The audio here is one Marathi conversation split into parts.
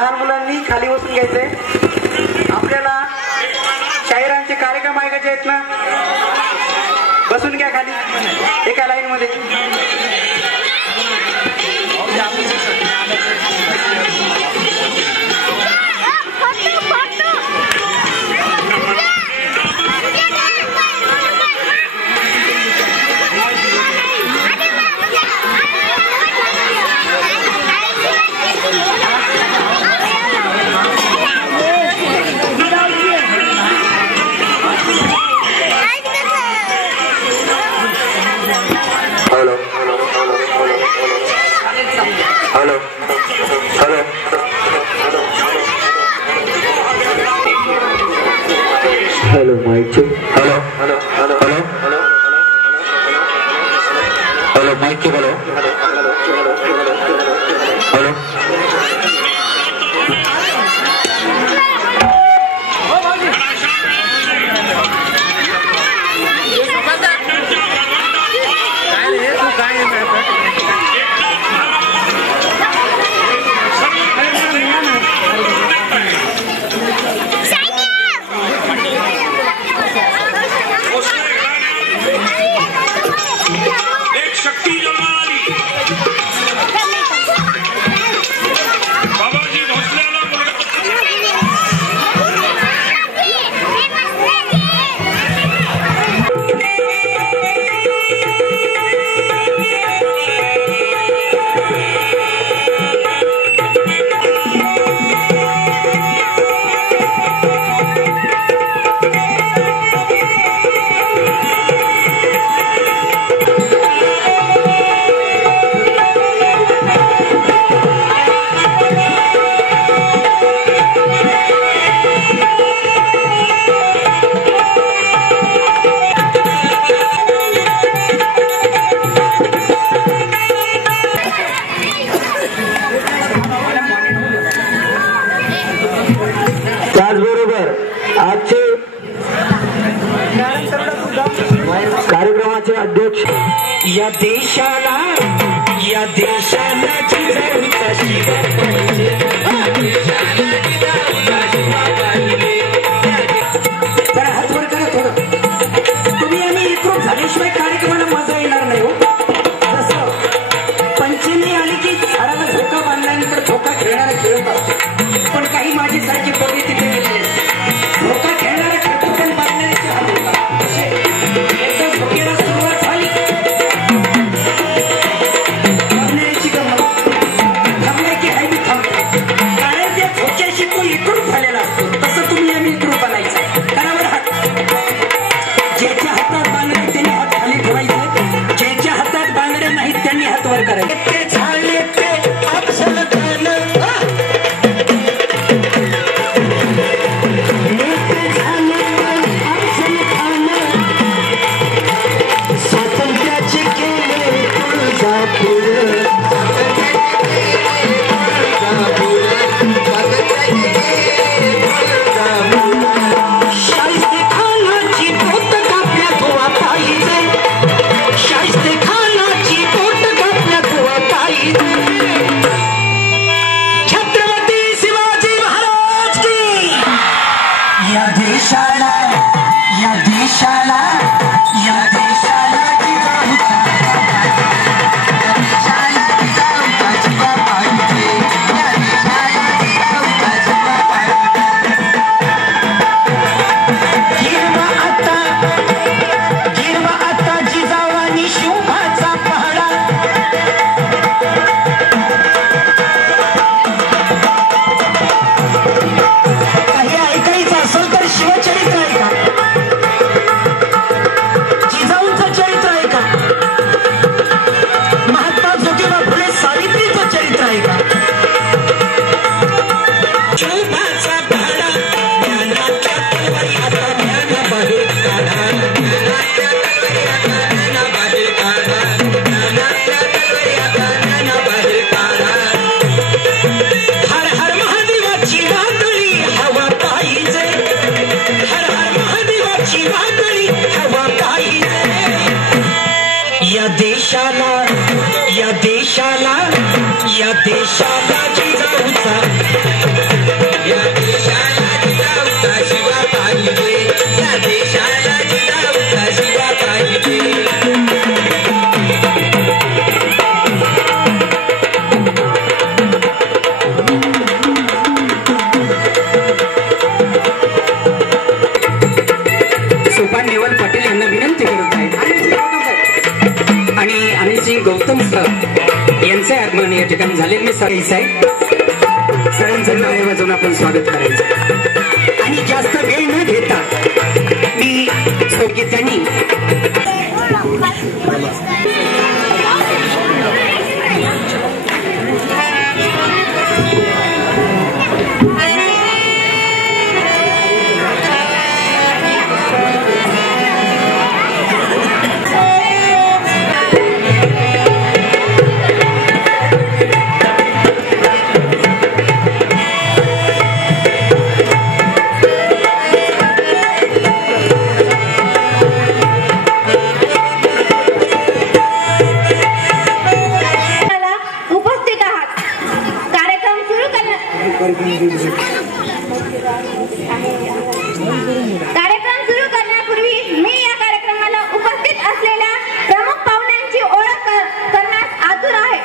लहान मुलांनी खाली बसून घ्यायचंय. आपल्याला शाहिरांचे कार्यक्रम ऐकायचे आहेत ना. बसून घ्या खाली एका लाईन मध्ये. Hello mike check. Hello hello hello hello hello mike check. Hello hello कार्यक्रमाचे अध्यक्ष या देशाला जरा हात वर करा थोडं. तुम्ही आम्ही एकरूप झाल्याशिवाय कार्यक्रमाला मजा येणार नाही हो. जसं पंचमी आली की झाडाला झोका बांधल्यानंतर झोका खेळणारा खेळत असतो. पण काही माझी सारखी बघी तिथे झोका खेळणारा खेळतो पण बांधण्याचे हात होतात. एकदा झोकेला सुरुवात झाली या ठिकाणी झाले. मी सरायचं आहे, सरांचं टाळे वाजवून आपण स्वागत करायचं. आणि जास्त वेळ न घेता मी संगीतांनी कार्यक्रम सुरू करण्यापूर्वी मी या कार्यक्रमाला उपस्थित असलेल्या प्रमुख पाहुण्यांची ओळख करण्यास आतुर आहे.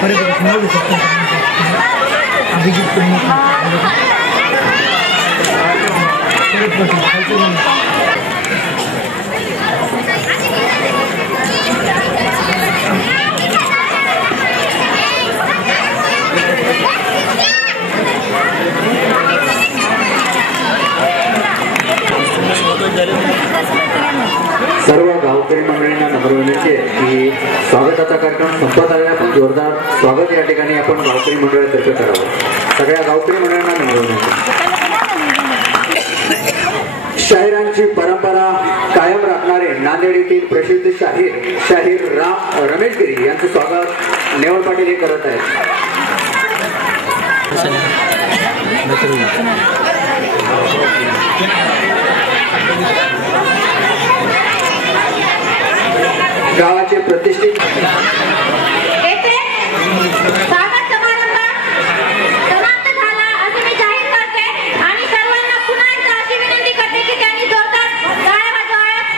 Para que सर्व गावकरी मंडळींना नम्र विनंती आहे की स्वागताचा कार्यक्रम संपत आलेला पण जोरदार स्वागत या ठिकाणी आपण गावकरी मंडळातर्फे करावं. सगळ्या गावकरी मंडळांना नम्र विनंती. शाहिरांची परंपरा कायम राखणारे नांदेड येथील प्रसिद्ध शाहीर रमेश गिरी यांचं स्वागत नेवळ पाटील हे करत आहेत. गावाचे प्रतिष्ठित येथे स्वागत समारंभ समाप्त झाला असे मी जाहीर करते आणि सर्वांना पुन्हा एकदा अशी विनंती करते की त्यांनी जोरदार टाळ्या वाजवाव्यात.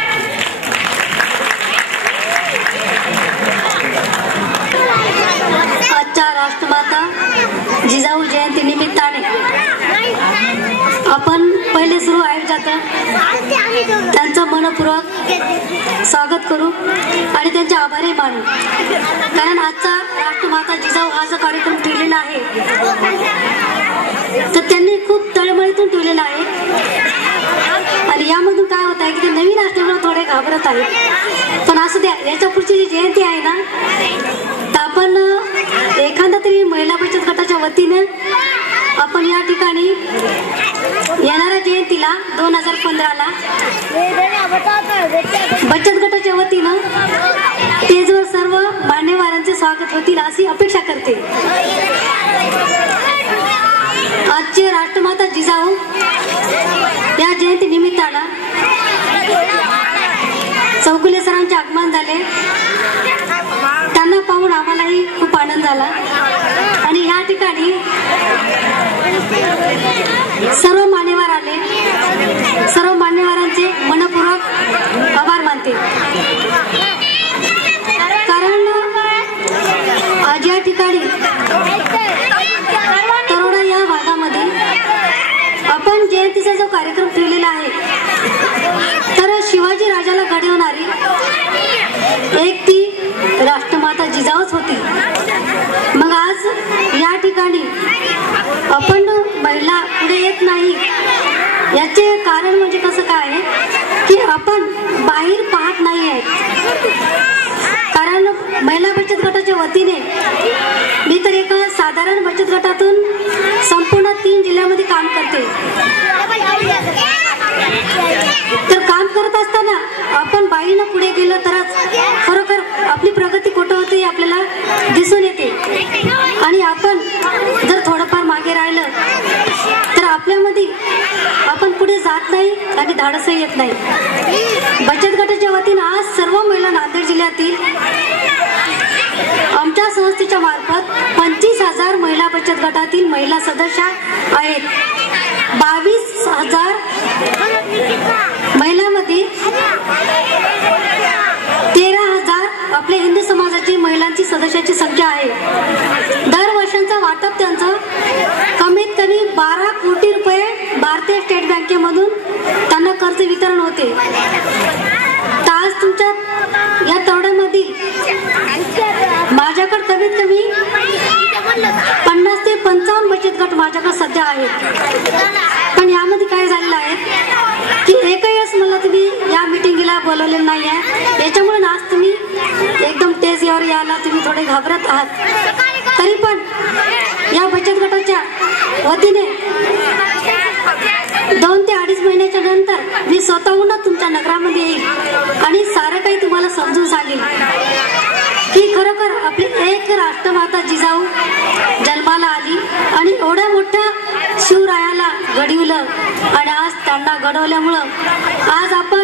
आजच्या राष्ट्रमाता जिजाऊ जयंती निमित्ताने आपण पहिले सुरू आयोजक त्यांचं मनपूर्वक स्वागत करू आणि त्यांचे आभारी मानू. कारण आजचा राष्ट्रमाता जिजाऊ हा जो कार्यक्रम ठेवलेला आहे तर त्यांनी खूप तळमळीतून ठेवलेला आहे आणि यामधून काय होत आहे की ते नवीन असल्यामुळे थोडे घाबरत आहेत. पण असू द्या, याच्या पुढची जी जयंती आहे ना तर आपण एखादा तरी महिला बचत गटाच्या वतीने आपण या ठिकाणी येणाऱ्या जयंतीला 2015ला बचत गटाच्या वतीनं स्टेजवर सर्व मान्यवरांचे स्वागत होतील अशी अपेक्षा करते. आजचे राष्ट्रमाता जिजाऊ या जयंती निमित्तानं चौगुले सरांचे आगमन झाले. त्यांना पाहून आम्हालाही खूप आनंद झाला आणि या ठिकाणी सर्व मान्यवर आले. सर्व मान्यवरांचे मनपूर्वक आभार मानते. कारण आज या ठिकाणी तरोडा या भागामध्ये आपण जयंतीचा जो कार्यक्रम ठेवलेला आहे तर शिवाजी राजाला घडवणारी एक ती राष्ट्रमाता जिजाऊच होती. मग आज या ठिकाणी आपण महिला पुढे येत नाही याचे कारण म्हणजे कसं काय आहे की आपण बाहेर पाहत नाही आहे. कारण महिला बचत गटाच्या वतीने मी तर एका साधारण बचत गटातून संपूर्ण 3 जिल्ह्यामध्ये काम करते. तर काम करत असताना आपण बाईनं पुढे गेलो तरच खरोखर आपली प्रगती कुठं होते हे आपल्याला दिसून येते. आणि आपण जर थोडंफार मागे राहिलं तर आपल्यामध्ये आपण पुढे जात नाही आणि धाडसही येत नाही. बचत गटाच्या वतीनं आज सर्व महिला नांदेड जिल्ह्यातील आमच्या संस्थेच्या मार्फत 25,000 महिला बचत गटातील महिला सदस्य आहेत. 22,000 महिलांमध्ये 13,000 आपल्या हिंदू समाजाची महिलांची सदस्याची संख्या आहे. दर वर्षांचा वाटप त्यांचं कमीत कमी 12 कोटी रुपये भारतीय स्टेट बँकेमधून त्यांना कर्ज वितरण होते. तर आज तुमच्या या तवड्यामधील माझ्याकडे कमीत कमी 50 ते 55 बचत गट माझ्याकडे सध्या आहेत. पण यामध्ये काय झालेलं आहे की एकही वेळेस मला तुम्ही या मिटिंगला बोलवलेलं नाही आहे. याच्यामुळे आज तुम्ही एकदम तेजीवर यायला तुम्ही थोडे घाबरत आहात. तरी पण या बचत गटाच्या वतीने 2 ते 2.5 महिन्याच्या नंतर मी स्वतःहूनच तुमच्या नगरामध्ये येईल आणि सारं काही तुम्हाला समजून सांगेल की खरोखर आपली एक राष्ट्रमाता जिजाऊ जन्माला आली आणि एवढ्या मोठ्या शिवरायाला घडविलं आणि आज त्यांना घडवल्यामुळं आज आपण